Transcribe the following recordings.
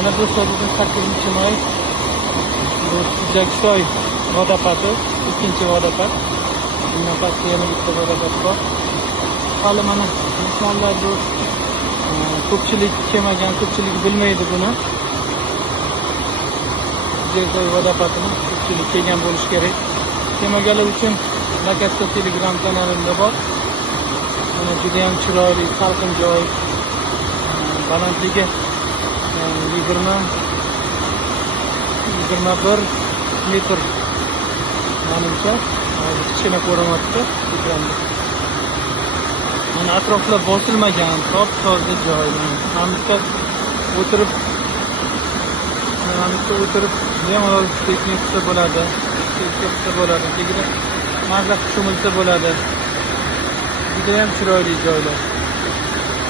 Mana do'stlar, bugun 8-may. Bu Jaksoy vodopadi, ikkinchi vodopad. Bundan pastda yana bitta vodopad bor. Hali mana mehmonlar bu ko'pchilik kelmagan, ko'pchilik bilmaydi buni. Jaksoy vodopadini ko'pchilik kelgan bo'lish kerak. Kelmaganlar uchun Lakatta Telegram kanalimda bor. Mana juda ham chiroyli, salqin joy. Balandligi 21 metr. Menimcha kichkina ko'rinyapti ekranda. Mana atroflar bosilmagan, top-toza joy. Mana bu o'tirib bemalol piknik qilsa bo'ladi, qilsa bo'ladi, chegara mazza cho'milsa bo'ladi. Juda ham chiroyli joylar.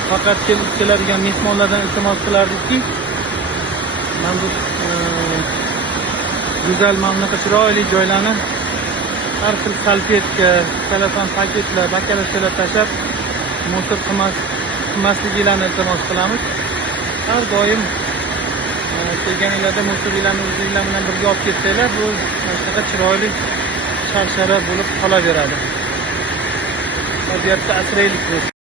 Faqat keladigan mehmonlardan iltimos qilardikki, mana bu go'zal, mana bunaqa chiroyli joylarni har xil salfetka, telefon paketlar, bakalatchalar tashlab musor qilmasliklarini iltimos qilamiz. Har doim kelganinglarda musorlarni o'zingizlar bilan birga olib ketsanglar, bu shunaqa chiroyli sharshara bo'lib qolaveradi. Tabiatni asraylik.